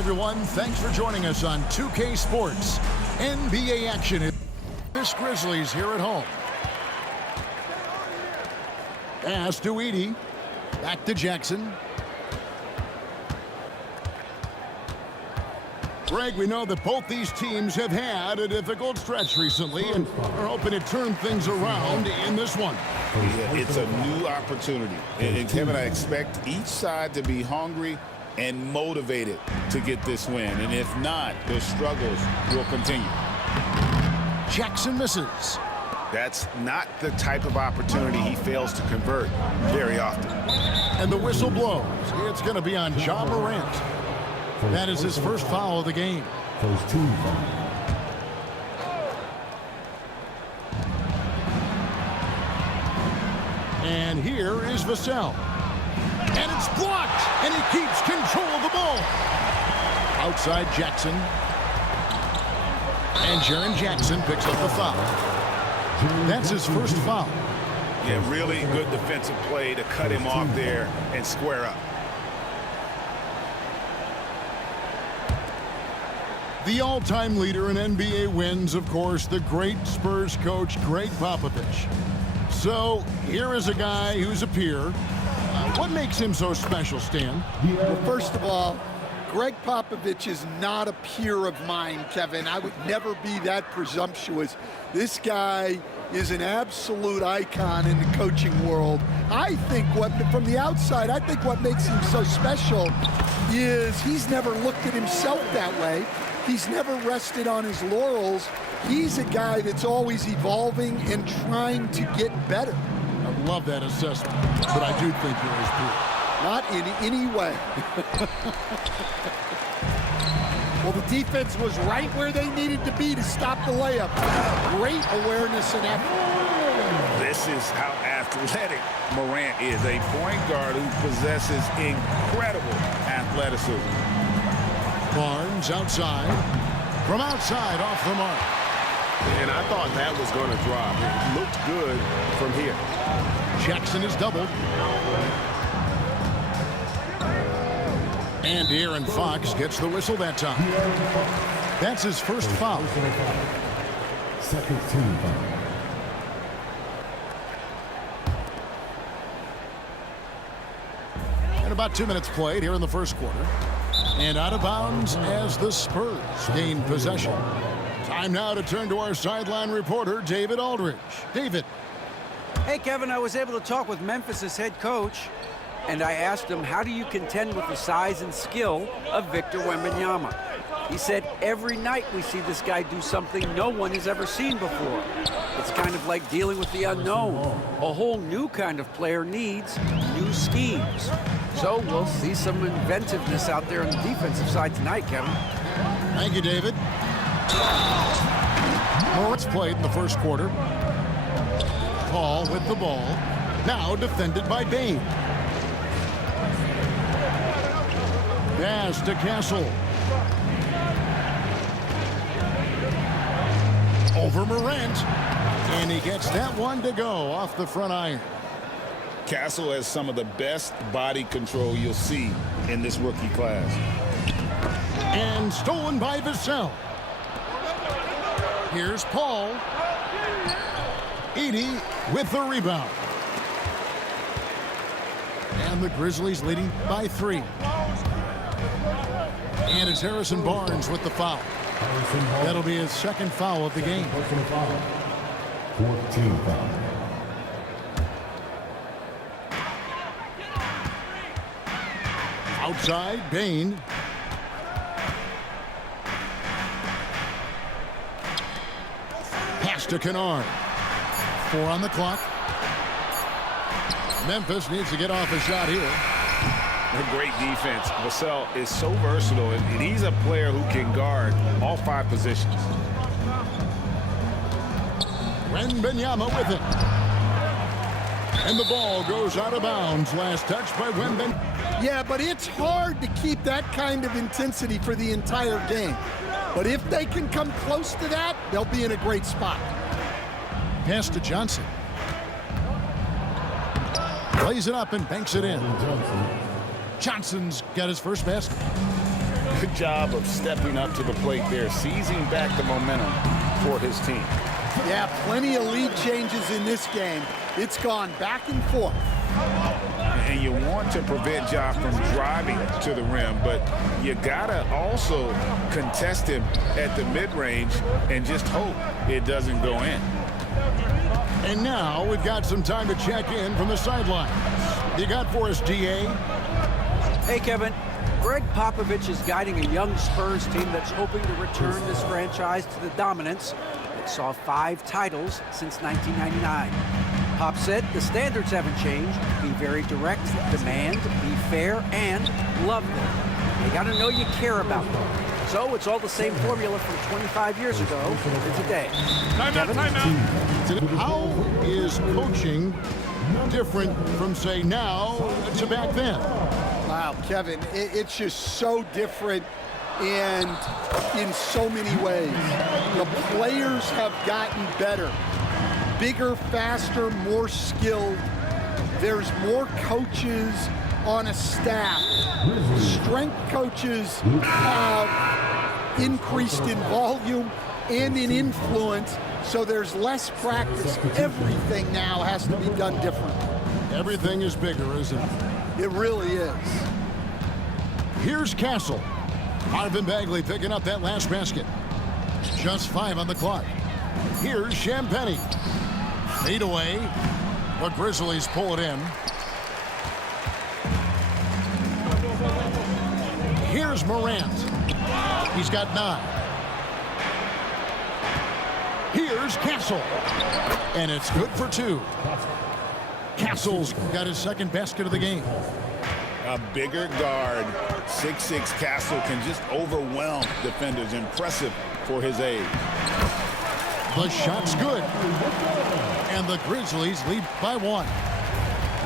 everyone. Thanks for joining us on 2K Sports. NBA action. This Grizzlies here at home. Pass to Edey. Back to Jackson. Greg, we know that both these teams have had a difficult stretch recently, and are hoping to turn things around in this one. Yeah, it's a new opportunity. And Kevin, I expect each side to be hungry and motivated to get this win. And if not, their struggles will continue. Jackson misses. That's not the type of opportunity he fails to convert very often. And the whistle blows. It's going to be on Ja Morant. That is his first foul of the game. First team foul. And here is Vassell. And it's blocked. And he keeps control of the ball. Outside Jackson. And Jaren Jackson picks up the foul. That's his first foul. Yeah, really good defensive play to cut him off there and square up. The all-time leader in NBA wins, of course, the great Spurs coach, Greg Popovich. So here is a guy who's a peer. What makes him so special, Stan? Well, first of all, Greg Popovich is not a peer of mine, Kevin. I would never be that presumptuous. This guy is an absolute icon in the coaching world. I think from the outside, I think what makes him so special is he's never looked at himself that way. He's never rested on his laurels. He's a guy that's always evolving and trying to get better. I love that assessment, but I do think you're his peer. Not in any way. Well, the defense was right where they needed to be to stop the layup. Great awareness and effort. This is how athletic Morant is, a point guard who possesses incredible athleticism. Barnes outside. From outside, off the mark. And I thought that was going to drop. It looked good from here. Jackson is doubled. And Aaron Fox gets the whistle that time. That's his first foul. Second team foul. And about 2 minutes played here in the first quarter. And out of bounds as the Spurs gain possession. Time now to turn to our sideline reporter, David Aldridge. David. Hey, Kevin, I was able to talk with Memphis' head coach, and I asked him, how do you contend with the size and skill of Victor Wembanyama? He said, every night we see this guy do something no one has ever seen before. It's kind of like dealing with the unknown. A whole new kind of player needs new schemes. So we'll see some inventiveness out there on the defensive side tonight, Kevin. Thank you, David. Morant's played in the first quarter. Paul with the ball. Now defended by Bain. Pass to Castle. Over Morant. And he gets that one to go off the front iron. Castle has some of the best body control you'll see in this rookie class. And stolen by Vassell. Here's Paul. Edey with the rebound. And the Grizzlies leading by 3. And it's Harrison Barnes with the foul. That'll be his second foul of the game. 14 foul. Outside, Bain. Pass to Kennard. 4 on the clock. Memphis needs to get off a shot here. A great defense. Vassell is so versatile, and he's a player who can guard all 5 positions. Wembanyama with it. And the ball goes out of bounds. Last touch by Wembanyama. Yeah, but it's hard to keep that kind of intensity for the entire game. But if they can come close to that, they'll be in a great spot. Pass to Johnson. Plays it up and banks it in. Johnson's got his first basket. Good job of stepping up to the plate there, seizing back the momentum for his team. Yeah, plenty of lead changes in this game. It's gone back and forth. And you want to prevent Ja from driving to the rim, but you gotta also contest him at the mid-range and just hope it doesn't go in. And now we've got some time to check in from the sidelines. You got for us, DA? Hey, Kevin. Greg Popovich is guiding a young Spurs team that's hoping to return this franchise to the dominance that saw 5 titles since 1999. Pop said the standards haven't changed. Be very direct, demand, be fair, and love them. You got to know you care about them. So it's all the same formula from 25 years ago to today. How is coaching different from, say, now to back then? Wow, Kevin, it's just so different and in so many ways. The players have gotten better, bigger, faster, more skilled. There's more coaches on a staff. Strength coaches have increased in volume and in influence, so there's less practice. Everything now has to be done differently. Everything is bigger, isn't it? It really is. Here's Castle. Marvin Bagley picking up that last basket. Just 5 on the clock. Here's Champagnie. Fade away. The Grizzlies pull it in. Here's Morant. He's got 9. Here's Castle. And it's good for 2. Castle's got his second basket of the game. A bigger guard, 6'6" Castle, can just overwhelm defenders. Impressive for his age. The shot's good. And the Grizzlies lead by 1.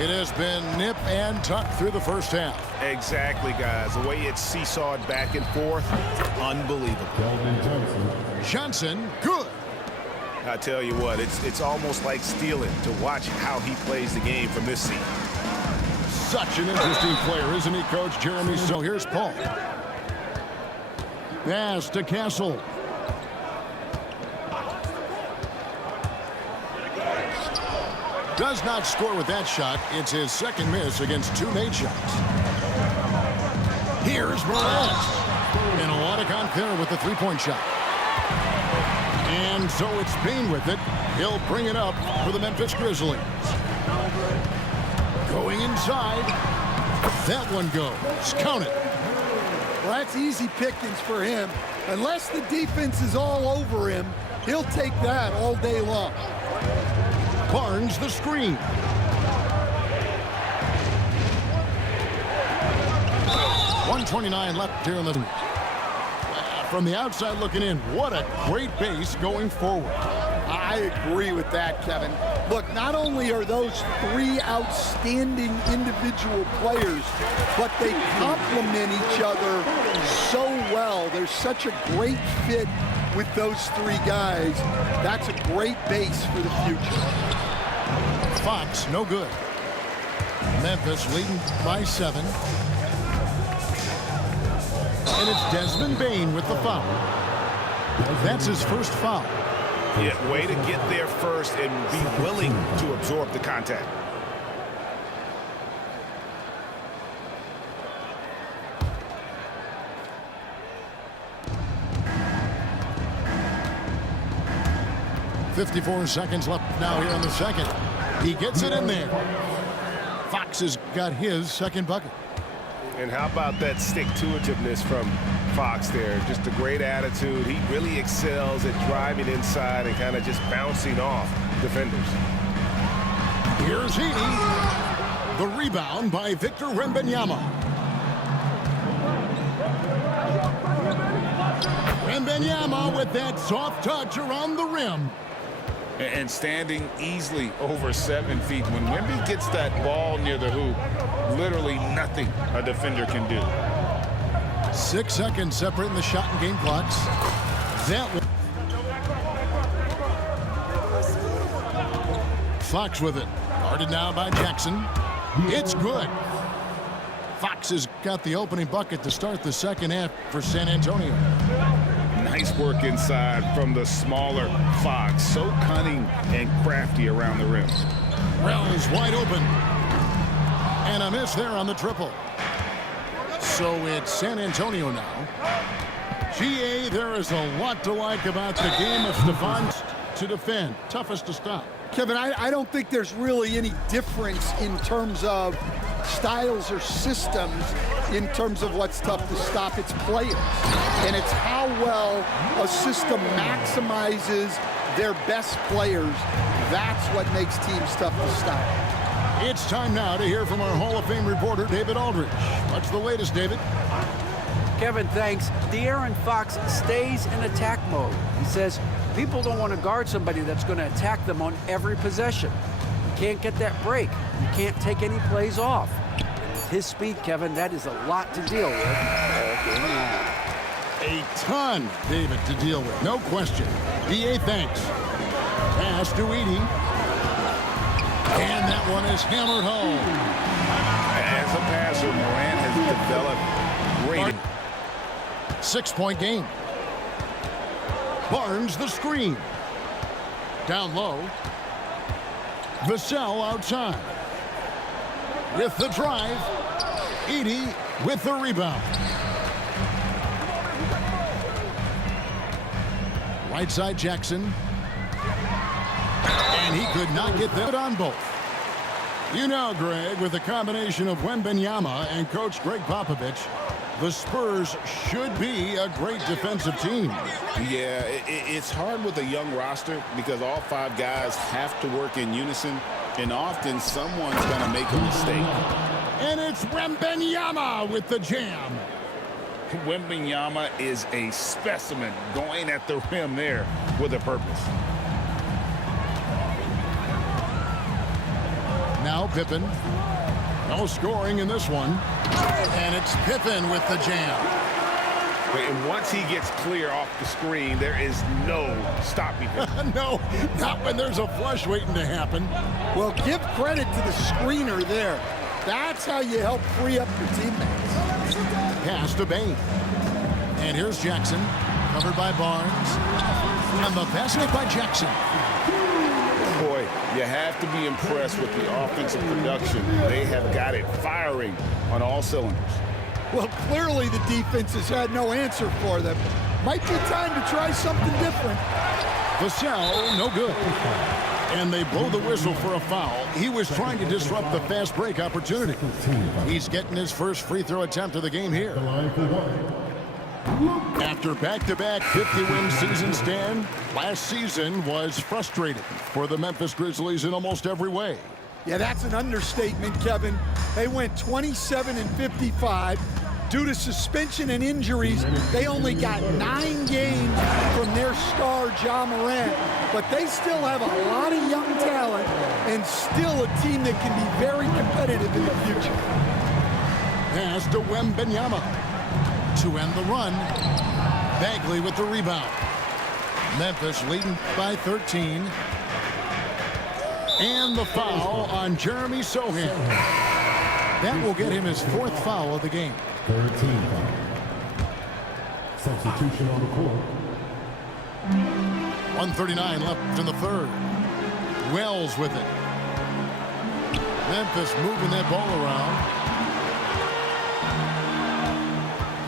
It has been nip and tuck through the first half. Exactly, guys. The way it's seesawed back and forth, unbelievable. Johnson, good. I tell you what, it's almost like stealing to watch how he plays the game from this seat. Such an interesting player, isn't he, Coach Jeremy? So here's Paul. Pass to Castle. Does not score with that shot. It's his second miss against 2 made shots. Here's Morant. And a lot of confidence with the 3-point shot. And so it's Bean with it. He'll bring it up for the Memphis Grizzlies. Going inside. That one goes. Count it. Well, that's easy pickings for him. Unless the defense is all over him, he'll take that all day long. Barnes the screen. .129 left here in the... From the outside looking in, what a great base going forward. I agree with that, Kevin. Look, not only are those 3 outstanding individual players, but they complement each other so well. There's such a great fit with those 3 guys. That's a great base for the future. Fox, no good. Memphis leading by 7. And it's Desmond Bane with the foul. That's his first foul. Yeah, way to get there first and be willing to absorb the contact. .54 seconds left now here in the second. He gets it in there. Fox has got his second bucket. And how about that stick-to-itiveness from Fox there? Just a great attitude. He really excels at driving inside and kind of just bouncing off defenders. Here's Heaney. The rebound by Victor Wembanyama. Wembanyama with that soft touch around the rim. And standing easily over 7 feet. When Wemby gets that ball near the hoop, literally nothing a defender can do. 6 seconds separating the shot and game clocks. That one. Fox with it. Guarded now by Jackson. It's good. Fox has got the opening bucket to start the second half for San Antonio. Nice work inside from the smaller Fox. So cunning and crafty around the rim. Wells wide open. And a miss there on the triple. So it's San Antonio now. GA, there is a lot to like about the game of Stephon to defend. Toughest to stop. Kevin, I don't think there's really any difference in terms of styles or systems in terms of what's tough to stop. It's players. And it's how well a system maximizes their best players. That's what makes teams tough to stop. It's time now to hear from our Hall of Fame reporter, David Aldridge. What's the latest, David? Kevin, thanks. De'Aaron Fox stays in attack mode. He says people don't want to guard somebody that's going to attack them on every possession. You can't get that break. You can't take any plays off. With his speed, Kevin, that is a lot to deal with all game long. A ton, David, to deal with. No question. DA, thanks. Pass to Edey. And that one is hammered home. As a passer, Morant has developed great. 6-point game. Barnes the screen. Down low. Vassell outside. With the drive. Edey with the rebound. Right side Jackson. And he could not get that on both. You know, Greg, with the combination of Wembanyama and Coach Greg Popovich, the Spurs should be a great defensive team. Yeah, it's hard with a young roster because all five guys have to work in unison, and often someone's going to make a mistake. And it's Wembanyama with the jam. Wembanyama is a specimen going at the rim there with a purpose. Now Pippen. No scoring in this one. And it's Pippen with the jam. And once he gets clear off the screen, there is no stopping him. No, not when there's a flush waiting to happen. Well, give credit to the screener there. That's how you help free up your teammates. Pass to Bain. And here's Jackson, covered by Barnes. And the basket by Jackson. Boy, you have to be impressed with the offensive production. They have got it firing on all cylinders. Well, clearly the defense has had no answer for them. Might be time to try something different. Vassell, no good. And they blow the whistle for a foul. He was trying to disrupt the fast break opportunity. He's getting his first free throw attempt of the game here. After back-to-back 50-win seasons, Stan, last season was frustrating for the Memphis Grizzlies in almost every way. Yeah, that's an understatement, Kevin. They went 27-55. Due to suspension and injuries, they only got 9 games from their star, Ja Morant. But they still have a lot of young talent and still a team that can be very competitive in the future. Pass to Wembanyama to end the run. Bagley with the rebound. Memphis leading by 13. And the foul on Jeremy Sohan. That will get him his 4th foul of the game. 13 foul. Substitution on the court. 1:39 left in the third. Wells with it. Memphis moving that ball around.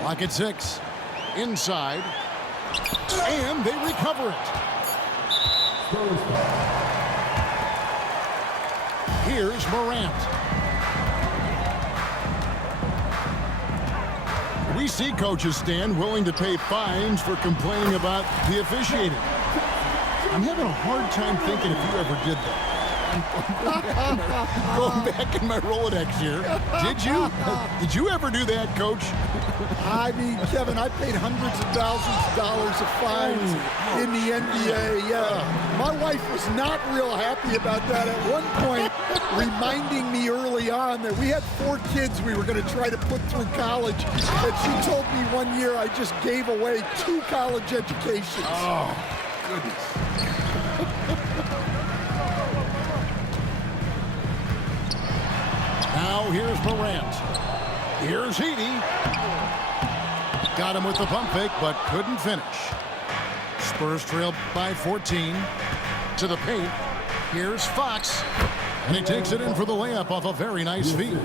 Clock at 6. Inside. And they recover it. Here's Morant. We see coaches, Stan, willing to pay fines for complaining about the officiating. I'm having a hard time thinking if you ever did that. Going back in my Rolodex here. Did you? Did you ever do that, Coach? I mean, Kevin, I paid hundreds of thousands of dollars of fines in the NBA. My wife was not real happy about that at one point, reminding me early on that we had 4 kids we were going to try to put through college. And she told me one year I just gave away 2 college educations. Oh, goodness. Now here's Morant. Here's Edey. Got him with the pump fake, but couldn't finish. Spurs trailed by 14. To the paint. Here's Fox. And he takes it in for the layup off a very nice feed.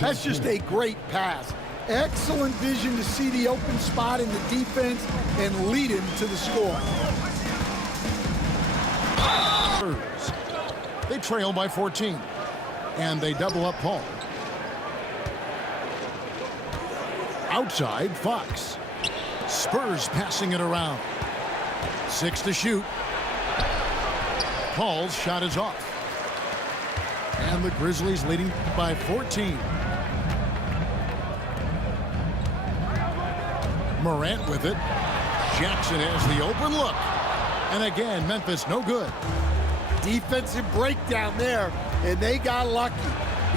That's just a great pass. Excellent vision to see the open spot in the defense and lead him to the score. They trail by 14. And they double up Paul. Outside, Fox. Spurs passing it around. 6 to shoot. Paul's shot is off. And the Grizzlies leading by 14. Morant with it. Jackson has the open look. And again, Memphis no good. Defensive breakdown there, and they got lucky.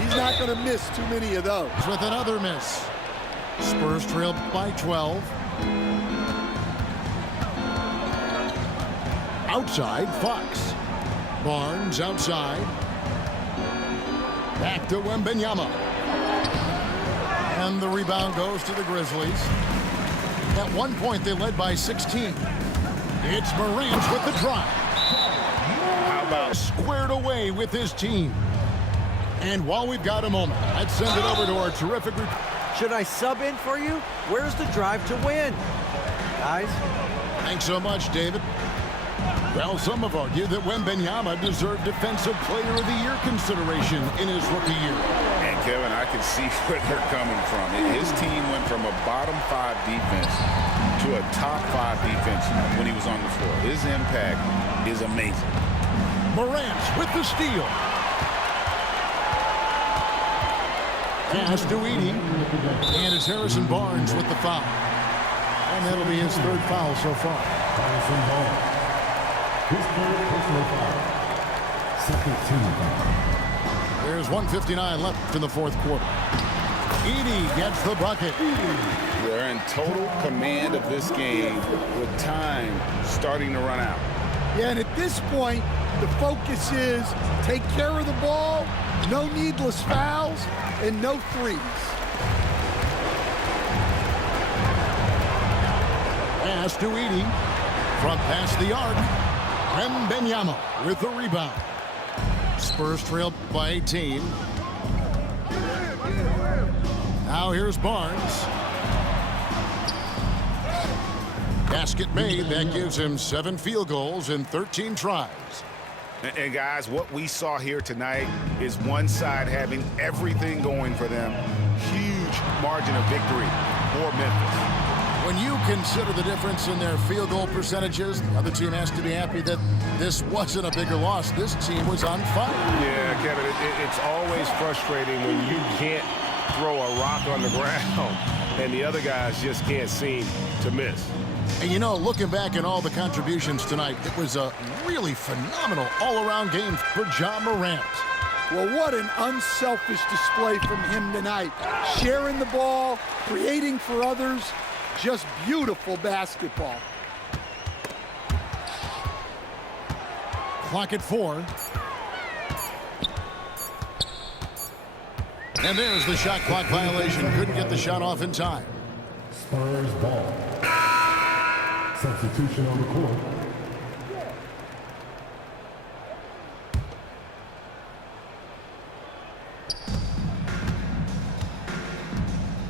He's not going to miss too many of those. With another miss. Spurs trailed by 12. Outside, Fox. Barnes outside. Back to Wembanyama. And the rebound goes to the Grizzlies. At one point, they led by 16. It's Morant with the drive. How about squared away with his team? And while we've got a moment, let's send it over to our terrific... Should I sub in for you? Where's the drive to win? Guys? Thanks so much, David. Well, some have argued that Wembanyama deserved Defensive Player of the Year consideration in his rookie year. And, Kevin, I can see where they're coming from. His team went from a bottom 5 defense to a top 5 defense when he was on the floor. His impact is amazing. Morant with the steal. Pass to Edey. And it's Harrison Barnes with the foul. And that'll be his 3rd foul so far. Harrison Barnes. His 3rd personal foul. 2nd team foul. There's 1:59 left in the 4th quarter. Edey gets the bucket. They're in total command of this game with time starting to run out. Yeah, and at this point, the focus is take care of the ball, no needless fouls, and no threes. Pass to Edey. From past the arc. Wembanyama with the rebound. Spurs trailed by 18. Now here's Barnes. Basket made. That gives him 7 field goals in 13 tries. And guys, what we saw here tonight is one side having everything going for them. Huge margin of victory for Memphis. When you consider the difference in their field goal percentages, the other team has to be happy that this wasn't a bigger loss. This team was on fire. Yeah, Kevin, it's always frustrating when you can't throw a rock on the ground and the other guys just can't seem to miss. And you know, looking back at all the contributions tonight, it was a really phenomenal all-around game for Ja Morant. Well, what an unselfish display from him tonight. Sharing the ball, creating for others, just beautiful basketball. Clock at 4. And there's the shot clock violation. Couldn't get the shot off in time. Spurs ball. Substitution on the court.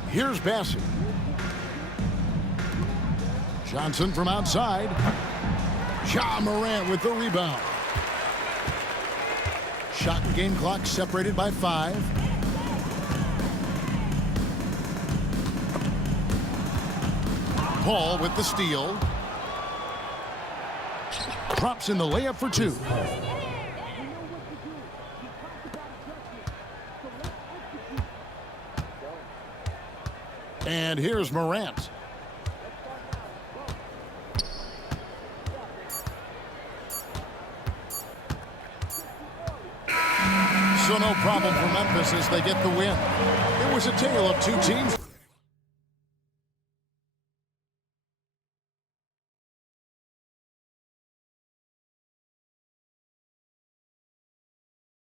Here's Bassett. Johnson from outside. Ja Morant with the rebound. Shot and game clock separated by 5. Paul with the steal. Drops in the layup for 2. And here's Morant. So no problem for Memphis as they get the win. It was a tale of 2 teams.